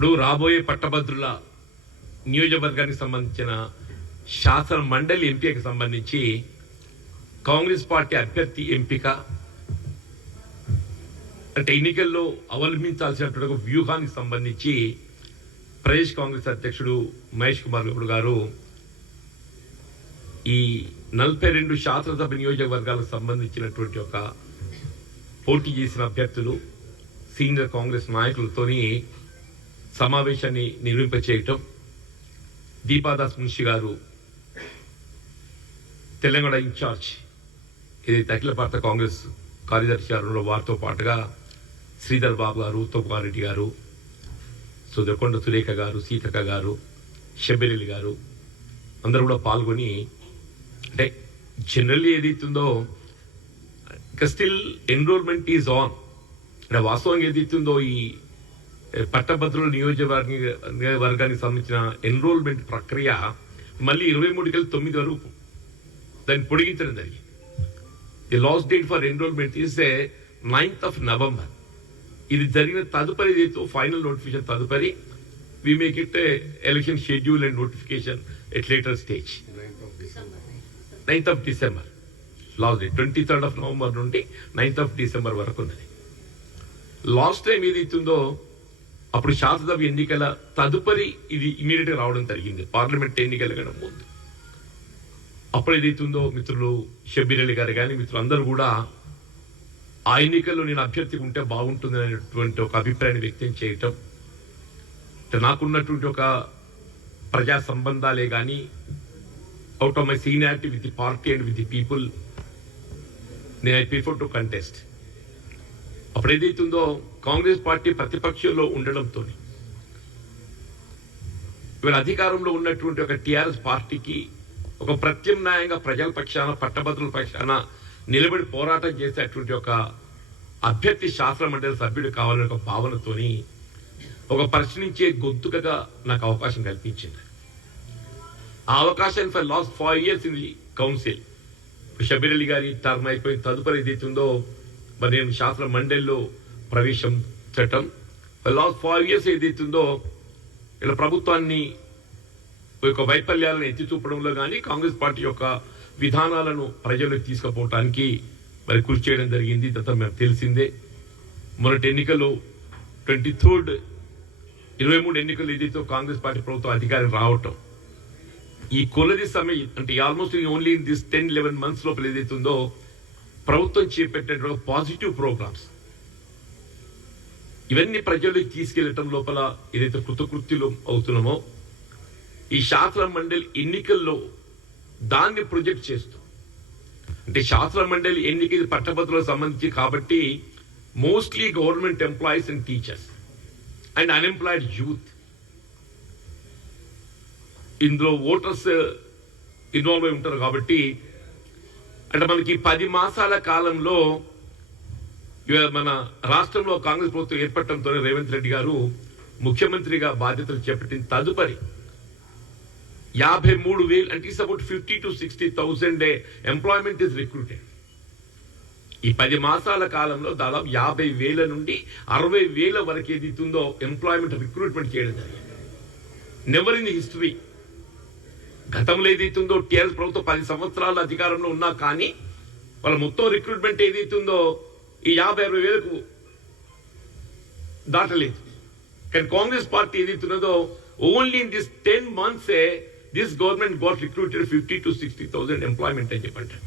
ఇప్పుడు రాబోయే పట్టభద్రుల నియోజకవర్గానికి సంబంధించిన శాసన మండలి ఎంపికకు సంబంధించి కాంగ్రెస్ పార్టీ అభ్యర్థి ఎంపిక అంటే ఎన్నికల్లో అవలంబించాల్సినటువంటి ఒక వ్యూహానికి సంబంధించి ప్రదేశ్ కాంగ్రెస్ అధ్యక్షుడు మహేష్ కుమార్ గౌడ్ గారు ఈ 42 శాసనసభ నియోజకవర్గాలకు సంబంధించినటువంటి ఒక పోటీ చేసిన అభ్యర్థులు సీనియర్ కాంగ్రెస్ నాయకులతోని సమావేశాన్ని నిర్వహింపచేయటం, దీపాదాస్ మున్షి గారు తెలంగాణ ఇన్ఛార్జ్ ఏదైతే అఖిల భారత కాంగ్రెస్ కార్యదర్శి గారు వారితో పాటుగా శ్రీధర్ బాబు గారు, ఉత్తమ్కుమార్ గారు, సుదర్కొండ సురేఖ గారు, సీతక్క గారు, షబ్బీర్ గారు అందరూ కూడా పాల్గొని అంటే జనరల్లీ ఏదైతుందో ఇంకా స్టిల్ ఎన్రోల్మెంట్ ఈజ్ ఆన్ అంటే వాస్తవంగా ఏదైతుందో ఈ పట్టభద్రుల నియోజకవర్గానికి సంబంధించిన ఎన్రోల్మెంట్ ప్రక్రియ మళ్ళీ 23 వరకు దాన్ని పొడిగించడం జరిగింది. The last date for enrolment is 9th November. ఇది జరిగిన తదుపరి ఏదైతే ఫైనల్ నోటిఫికేషన్ తదుపరి we make it election schedule and notification at later stage. 9th December last date 23rd November నుండి 9th December వరకు ఉన్నది. లాస్ట్ టైం ఏదైతుందో అప్పుడు శాసనసభ ఎన్నికల తదుపరి ఇది ఇమీడియట్ గా రావడం జరిగింది, పార్లమెంట్ ఎన్నికల కన్నా ముందు. అప్పుడు ఏదైతుందో మిత్రులు షబ్బీర్ అలీ గారు కానీ మిత్రులందరూ కూడా ఆ ఎన్నికల్లో నేను అభ్యర్థిగా ఉంటే బాగుంటుంది అనేటువంటి ఒక అభిప్రాయాన్ని వ్యక్తం చేయటం, నాకున్నటువంటి ఒక ప్రజా సంబంధాలే కానీ out of my seniority with the party and with the people నేను ఐ ప్రిఫర్ టు కంటెస్ట్. అప్పుడు ఏదైతుందో కాంగ్రెస్ పార్టీ ప్రతిపక్షంలో ఉండడంతో ఇవాళ అధికారంలో ఉన్నటువంటి ఒక టీఆర్ఎస్ పార్టీకి ఒక ప్రత్యామ్నాయంగా ప్రజల పక్షాన పట్టభద్రుల పక్షాన నిలబడి పోరాటం చేసేటువంటి ఒక అభ్యర్థి శాసన మండలి సభ్యుడు కావాలనే ఒక భావనతోని ఒక ప్రశ్నించే గొంతుకగా నాకు అవకాశం కల్పించింది. ఆ అవకాశాన్ని for last 5 years in the council Shabbir Ali గారి టర్మ్ అయిపోయిన తదుపరి ఏదైతుందో మరి నేను శాసన మండలిలో ప్రవేశించటం లాస్ట్ 5 years ఏదైతుందో ఇలా ప్రభుత్వాన్ని ఒక వైఫల్యాలను ఎత్తి చూపడంలో కానీ కాంగ్రెస్ పార్టీ యొక్క విధానాలను ప్రజలకు తీసుకుపోవటానికి మరి కృషి చేయడం జరిగింది. ఇదంతా మేము తెలిసిందే. మొన్నటి ఎన్నికల్లో 23 ఎన్నికలు ఏదైతే కాంగ్రెస్ పార్టీ ప్రభుత్వం అధికారం రావటం ఈ కొలది సమయం అంటే almost only in this 10-11 months లోపల ఏదైతుందో ప్రభుత్వం చేపట్టిన పాజిటివ్ ప్రోగ్రామ్స్ ఇవన్నీ ప్రజలకు తీసుకెళ్లటం లోపల ఏదైతే కృతకృత్యులు అవుతున్నామో ఈ శాసన మండలి ఎన్నికల్లో దాన్ని ప్రొజెక్ట్ చేస్తూ అంటే శాసన మండలి ఎన్నిక పట్టభద్రులకు సంబంధించి కాబట్టి mostly government employees and teachers and unemployed youth ఇందులో ఓటర్స్ ఇన్వాల్వ్ అయి ఉంటారు కాబట్టి అంటే మనకి 10 మాసాల కాలంలో మన రాష్ట్రంలో కాంగ్రెస్ ప్రభుత్వం ఏర్పడటంతో రేవంత్ రెడ్డి గారు ముఖ్యమంత్రిగా బాధ్యతలు చేపట్టిన తదుపరి 53,000 అంటే it's about 50,000 to 60,000 employment is recruited. ఈ 10 మాసాల కాలంలో దాదాపు 50,000 నుండి 60,000 వరకు ఏదైతుందో ఎంప్లాయ్మెంట్ రిక్రూట్మెంట్ చేయడం జరిగింది. Never in the history. గతంలో ఏదైతుందో టీఆర్ఎస్ ప్రభుత్వం 10 సంవత్సరాల అధికారంలో ఉన్నా కానీ వాళ్ళ మొత్తం రిక్రూట్మెంట్ ఏదైతుందో ఈ 50,000-60,000కు దాటలేదు. కానీ కాంగ్రెస్ పార్టీ ఏదైతున్నదో only in this 10 months this government got recruited 50,000 to 60,000 employment అని చెప్పంటారు.